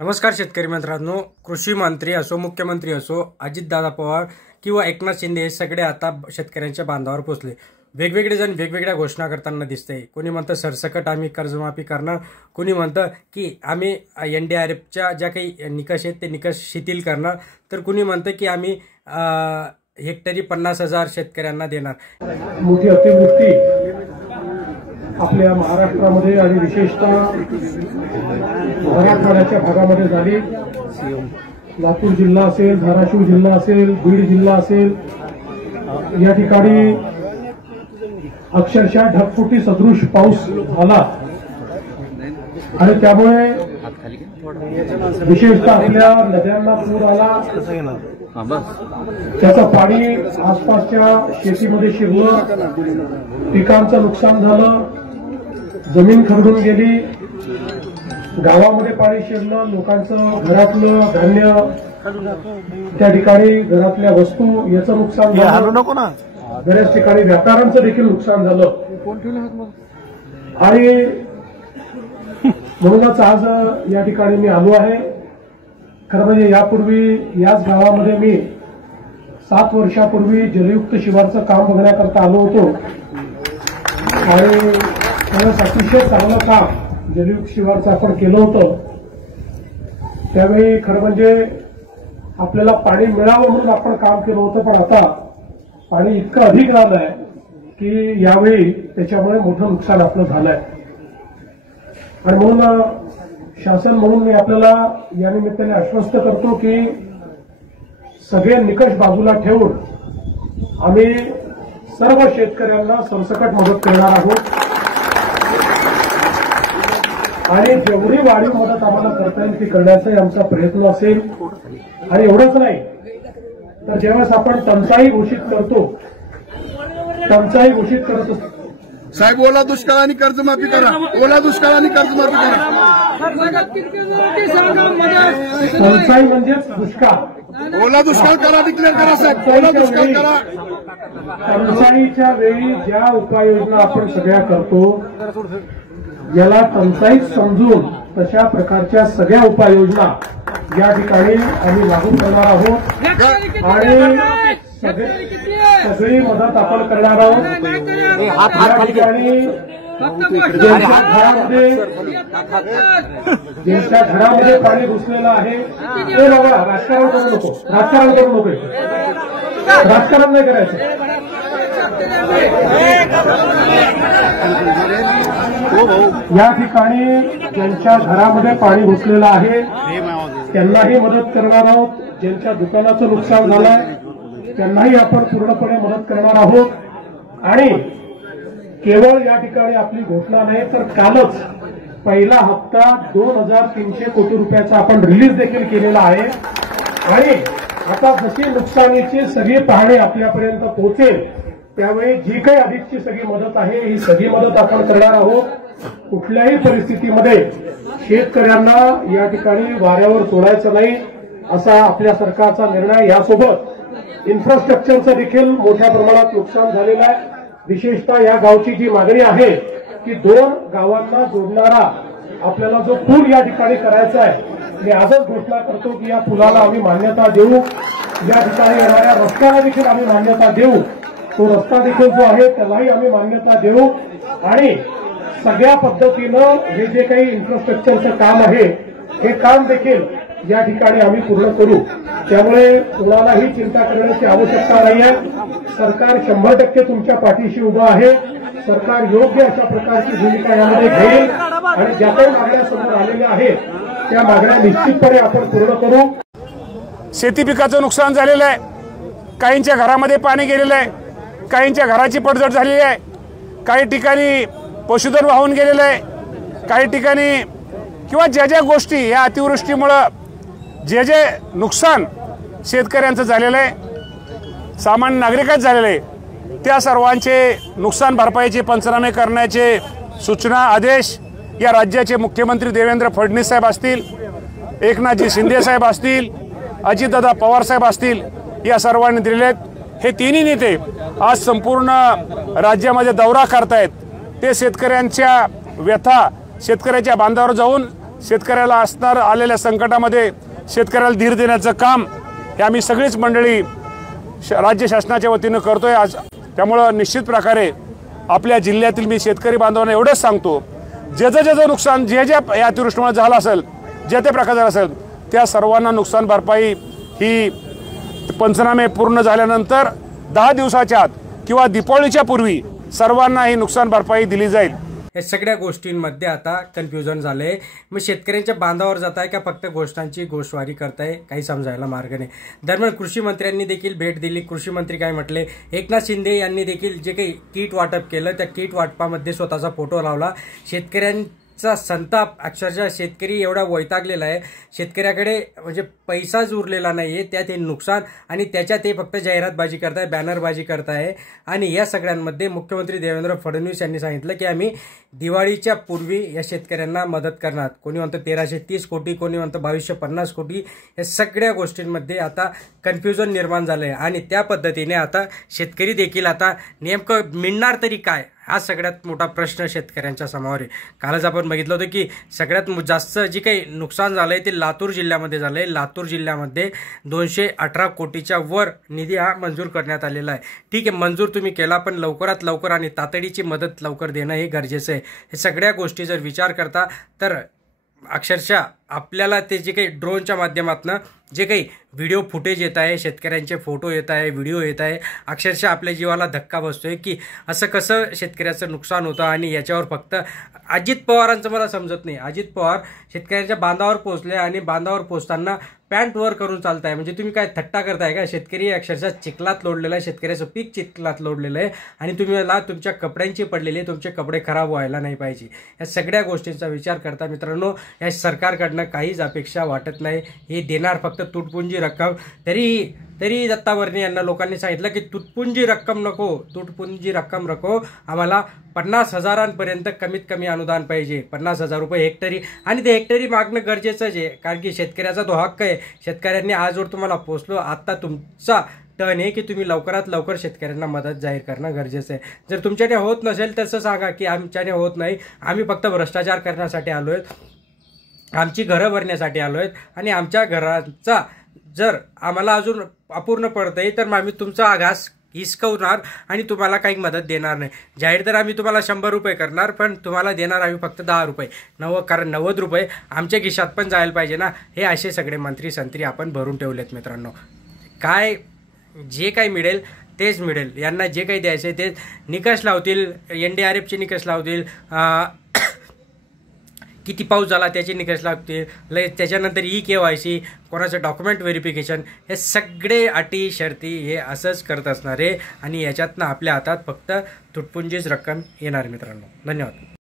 नमस्कार शेतकरी मित्रांनो, कृषी मंत्री असो, मुख्यमंत्री असो, अजितदादा पवार किंवा एकनाथ शिंदे हे सगळे आता शेतकऱ्यांच्या बांधावर पोहोचले। वेगवेगळे जण वेगवेगळ्या घोषणा करताना दिसतंय। कोणी म्हणतं सरसकट आम्ही कर्जमाफी करणार, कोणी म्हणतं की आम्ही NDRFच्या ज्या काही निकष आहेत ते निकष शिथिल करणार, तर कोणी म्हणतं की आम्ही हेक्टरी 50,000 शेतकऱ्यांना देणार। मोठी अतिवृष्टी आपल्या महाराष्ट्रामध्ये आणि विशेषतः मराठवाड्याच्या भागामध्ये झाली। लातूर जिल्हा असेल, धाराशिव जिल्हा असेल, बीड जिल्हा असेल, या ठिकाणी अक्षरशः ढगफुटी सदृश पाऊस आला आणि त्यामुळे विशेषतः आपल्या नद्यांना पूर आला। त्याचं पाणी आसपासच्या शेतीमध्ये शिरलं, पिकांचं नुकसान झालं, जमीन खरडून गेली, गावामध्ये पाणी शिरलं, लोकांचं घरातलं धान्य, त्या ठिकाणी घरातल्या वस्तू याचं नुकसान झालं, बऱ्याच ठिकाणी व्यापाऱ्यांचं देखील नुकसान झालं। आणि म्हणूनच आज या ठिकाणी मी आलो आहे। खरं म्हणजे यापूर्वी याच गावामध्ये मी 7 वर्षापूर्वी जलयुक्त शिवारचं काम बघण्याकरता आलो होतो आणि त्यावेळेस अतिशय चांगलं काम जलयुक्त शिवारचं आपण केलं होतं। त्यावेळी खरं म्हणजे आपल्याला पाणी मिळावं म्हणून आपण काम केलं होतं, पण आता पाणी इतकं अधिक झालंय की यावेळी त्याच्यामुळे मोठं नुकसान आपलं झालंय। आणि म्हणून शासन म्हणून मी आपल्याला या निमित्ताने आश्वस्त करतो की सगळे निकष बाजूला ठेवून आम्ही सर्व शेतकऱ्यांना सरसकट मदत करणार आहोत आणि जेवढी वाढीव मदत आम्हाला करता येईल ती करण्याचा आमचा प्रयत्न असेल। आणि एवढंच नाही तर ज्यावेळेस आपण टंचाई घोषित करतो, टंचाई घोषित करत असतो साहेब, ओला दुष्काळ आणि कर्जमाफी करा, ओला दुष्काळ आणि कर्जमाफी करा। टंचाई म्हणजेच दुष्काळ, ओला दुष्काळ करा, डिक्लेअर करा साहेब, ओला दुष्काळ करा। टंचाईच्या वेळी ज्या उपाययोजना आपण सगळ्या करतो याला टंचाईत समजून तशा प्रकारच्या सगळ्या उपाययोजना या ठिकाणी आम्ही लागू करणार आहोत आणि सगळी मदत आपण करणार आहोत। या ठिकाणी ज्यांच्या घरामध्ये पाणी घुसलेलं आहे ते बाबा राजकारण करू नको, राजकारण करू नको, राजकारण नाही करायचं। या ठिकाणी ज्यांच्या घरामध्ये पाणी घुसलेलं आहे त्यांनाही मदत करणार आहोत, ज्यांच्या दुकानाचं नुकसान झालंय त्यांनाही आपण पूर्णपणे मदत करणार आहोत। आणि केवळ या ठिकाणी आपली घोषणा नाही तर कालच पहिला हप्ता 2,300 कोटी रुपयाचा आपण रिलीज देखील केलेला आहे। आणि आता जशी नुकसानीची सगळी पाहणी आपल्यापर्यंत पोहोचेल त्यावेळी जी काही अधिकची सगळी मदत आहे ही सगळी मदत आपण करणार आहोत। कुठल्याही परिस्थितीमध्ये शेतकऱ्यांना या ठिकाणी वाऱ्यावर सोडायचं नाही असा आपल्या सरकारचा निर्णय। यासोबत इन्फ्रास्ट्रक्चरचं देखील मोठ्या प्रमाणात नुकसान झालेलं आहे। विशेषतः या गावची जी मागणी आहे की 2 गावांना जोडणारा आपल्याला जो पूल या ठिकाणी करायचा आहे, मी आजच घोषणा करतो की या पुलाला आम्ही मान्यता देऊ, या ठिकाणी येणाऱ्या रस्त्याला देखील आम्ही मान्यता देऊ, तो रस्ता देखील जो आहे त्यालाही आम्ही मान्यता देऊ आणि सगळ्या पद्धतीनं हे जे काही इन्फ्रास्ट्रक्चरचं काम आहे हे काम देखील या ठिकाणी आम्ही पूर्ण करू। त्यामुळे कुणालाही चिंता करण्याची आवश्यकता नाही आहे। सरकार 100% तुमच्या पाठीशी उभं आहे। सरकार योग्य अशा प्रकारची भूमिका यामध्ये घेईल आणि ज्या काही मागण्या समोर आलेल्या आहेत त्या मागण्या निश्चितपणे आपण पूर्ण करू। शेती पिकाचं नुकसान झालेलं आहे, काहींच्या घरामध्ये पाणी गेलेलं आहे, काहींच्या घराची पडझड झालेली आहे, काही ठिकाणी पशुधन वाहून गेलेलं आहे, काही ठिकाणी किंवा ज्या ज्या गोष्टी या अतिवृष्टीमुळे जे जे नुकसान शेतकऱ्यांचं झालेलं आहे, सामान्य नागरिकांचं झालेलं आहे, त्या सर्वांचे नुकसान भरपाईचे पंचनामे करण्याचे सूचना आदेश या राज्याचे मुख्यमंत्री देवेंद्र फडणवीस साहेब असतील, एकनाथजी शिंदे साहेब असतील, अजितदादा पवार साहेब असतील, या सर्वांनी दिलेले आहेत। हे तिन्ही नेते आज संपूर्ण राज्यामध्ये दौरा करतायत। ते शेतकऱ्यांच्या व्यथा शेतकऱ्याच्या बांधावर जाऊन शेतकऱ्याला असणार आलेल्या संकटामध्ये शेतकऱ्याला धीर देण्याचं काम हे आम्ही सगळीच मंडळी राज्य शासनाच्या वतीनं करतोय आज। त्यामुळं निश्चित प्रकारे आपल्या जिल्ह्यातील मी शेतकरी बांधवांना एवढंच सांगतो, ज्याचं नुकसान जे या अतिवृष्टीमुळे झालं असेल, जे ते प्रकार झाला असेल, त्या सर्वांना नुकसान भरपाई ही पंचनामे पूर्ण झाल्यानंतर 10 दिवसाच्या आत किंवा दीपावलीच्या पूर्वी सर्वांना ही नुकसान भरपाई दिली जाईल। या सगळ्या गोष्टींमध्ये आता कन्फ्युजन झालंय। मग शेतकऱ्यांच्या बांधावर जात आहे का फक्त गोष्टांची गोषवारी करताय, काही समजायला मार्ग नाही। दरम्यान कृषी मंत्र्यांनी देखील भेट दिली। कृषी मंत्री काय म्हटले, एकनाथ शिंदे यांनी देखील जे काही किट वाटप केलं त्या किट वाटपामध्ये स्वतःचा फोटो लावला। शेतकऱ्यांचा संताप, अक्षरशः शेतकरी एवढा वैतागलेला आहे, शेतकऱ्याकडे म्हणजे पैसाच उरलेला नाहीये, त्यात हे नुकसान आणि त्याच्यात ते फक्त जाहिरातबाजी करताय, बॅनरबाजी करताय। आणि या सगळ्यांमध्ये मुख्यमंत्री देवेंद्र फडणवीस यांनी सांगितलं की आम्ही दिवाळीच्या पूर्वी या शेतकऱ्यांना मदत करणार। कोणी म्हणतं 1330 कोटी, कोणी म्हणतं 2250 कोटी। या सगळ्या गोष्टींमध्ये आता कन्फ्युजन निर्माण झालंय आणि त्या पद्धतीने आता शेतकरी देखील आता नेमकं मिळणार तरी काय, हा सगळ्यात मोठा प्रश्न शेतकऱ्यांच्या समोर आहे। कालच आपण बघितलं होतं की सगळ्यात जास्त जे काही नुकसान झालंय ते लातूर जिल्ह्यामध्ये झालंय। लातूर जिल्ह्यामध्ये 218 कोटीच्या वर निधी हा मंजूर करण्यात आलेला आहे। ठीक आहे, मंजूर तुम्ही केला, पण लवकरात लवकर आणि तातडीची मदत लवकर देणं हे गरजेचं आहे। हे सगळ्या गोष्टी जर विचार करता तर अक्षरशः आपल्याला ते जे काही ड्रोनच्या माध्यमातून जे काही व्हिडिओ फुटेज येत आहे, शेतकऱ्यांचे फोटो येत आहे, व्हिडिओ येत आहे, अक्षरशः आपल्या जीवाला धक्का बसतोय की असं कसं शेतकऱ्याचं नुकसान होतं। आणि याच्यावर फक्त अजित पवारांचं मला समजत नाही। अजित पवार शेतकऱ्यांच्या बांधावर पोहोचले आणि बांधावर पोहोचताना पॅन्ट वर करून चालताय, म्हणजे तुम्ही काय थट्टा करताय का? शेतकरी अक्षरशः चिखलात लोडलेला आहे, शेतकऱ्याचं पीक चिखलात लोडलेलं आहे आणि तुम्हाला तुमच्या कपड्यांची पडलेली, तुमचे कपडे खराब व्हायला नाही पाहिजे। या सगळ्या गोष्टींचा विचार करता मित्रांनो, या सरकारकडनं काहीच अपेक्षा वाटत नाही। हे देणार फक्त तुटपुंजी रक्कम। तरी दत्ता भरणे यांना लोकांनी सांगितलं की तुटपुंजी रक्कम नको, आम्हाला 50,000पर्यंत कमीत कमी अनुदान पाहिजे, 50,000 रुपये हेक्टरी। आणि ते हेक्टरी मागणं गरजेचंच आहे, कारण की शेतकऱ्याचा तो हक्क आहे। शेतकऱ्यांनी आजवर तुम्हाला पोचलो, आता तुमचा टर्न आहे की तुम्ही लवकरात लवकर शेतकऱ्यांना मदत जाहीर करणं गरजेचं आहे। जर तुमच्याने होत नसेल तसं सांगा की आमच्याने होत नाही, आम्ही फक्त भ्रष्टाचार करण्यासाठी आलोय, आमची घरं भरण्यासाठी आलोय आणि आमच्या घराचा जर आम्हाला अजून अपूर्ण पडतंय तर आम्ही तुमचा घास हिसकवणार आणि तुम्हाला काही मदत देणार नाही। जाहीर तर आम्ही तुम्हाला 100 रुपये करणार, पण तुम्हाला देणार आम्ही फक्त 10 रुपये, कारण 90 रुपये आमच्या खिशात पण जायला पाहिजे ना। हे असे सगळे मंत्री संत्री आपण भरून ठेवलेत मित्रांनो। काय जे काही मिळेल तेच मिळेल, यांना जे काही द्यायचं ते निकष लावतील, NDRFचे निकष लावतील, किती पाऊस झाला त्याचे निकष लागतील, त्याच्यानंतर KYC, कोणाचं डॉक्युमेंट व्हेरिफिकेशन, हे सगळे अटी शर्ती हे असंच करत असणार आहे आणि याच्यातनं आपल्या हातात फक्त तुटपुंजीच रक्कम येणार मित्रांनो। धन्यवाद।